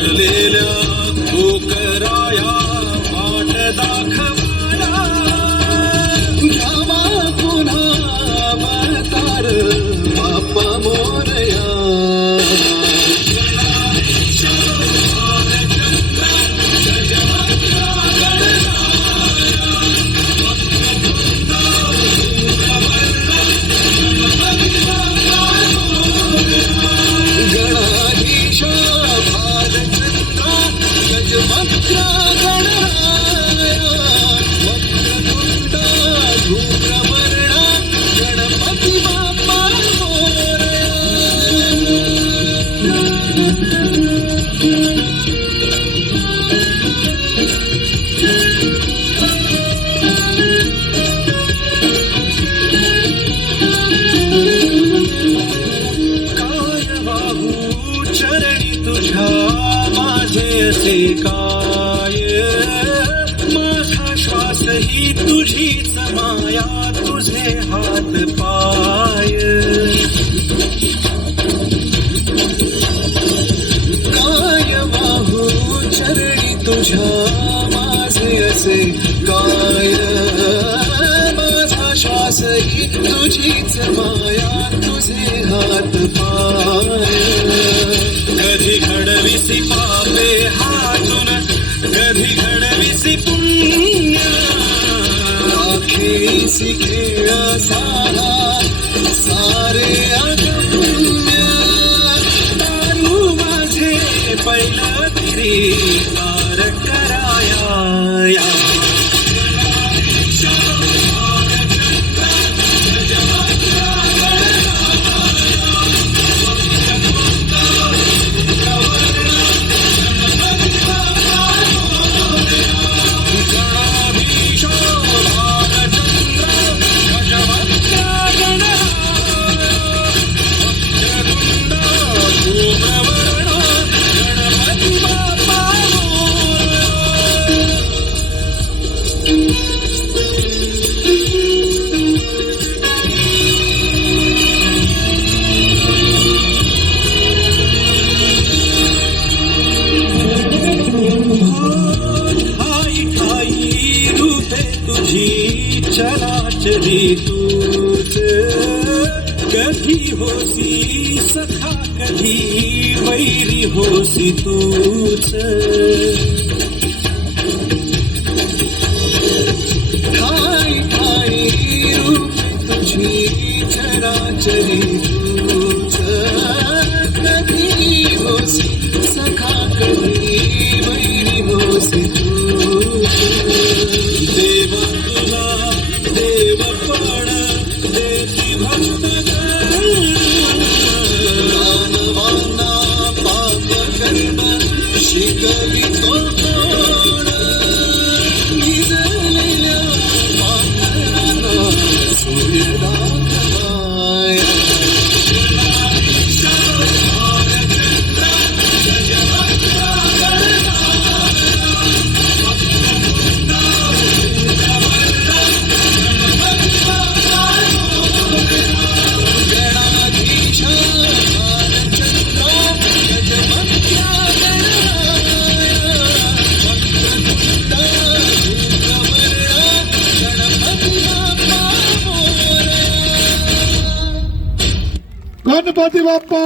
चाललेल्या कोकराया वाट दाखवाया घ्यावा पुन्हा अवतार बाप्पा मोरया. गणाधीश भालचंद्र गजवक्र गणराया वक्रतुंड धूम्रवर्ण गणपती बाप्पा मोरया. चरणी तुझ्या माझे असे काय माझा श्वास ही तुझीच माया तुझे हात पाय काय वाहू चरणी तुझ्या माझे असे काय माझा श्वास ही तुझीच माया तुझे हात पाय. कधी घडविसी पापे हातून कधी घडविसी पुण्य राखेसी खेळ सारा सारे अगम्य. दारू माझे पहिलं तिरी पार कराया चराचरी तूच कधी होसी सखा कधी वैरी होसी तूच. ठाई ठाई रूप तुझी चराचरी तूच कधी होसी सखा कधी वैरी होसी तूच. देवा तुला देवपण देती भक्त दानवांना पाप कर्म शिकवितो कोण. भिजलेल्या पाखरांना सूर्य दाखवाया. गणाधीश भालचंद्र गजवक्र गणराया वक्रतुंड धूम्रवर्ण गणपती बाप्पा मोरया. गणपती बाप्पा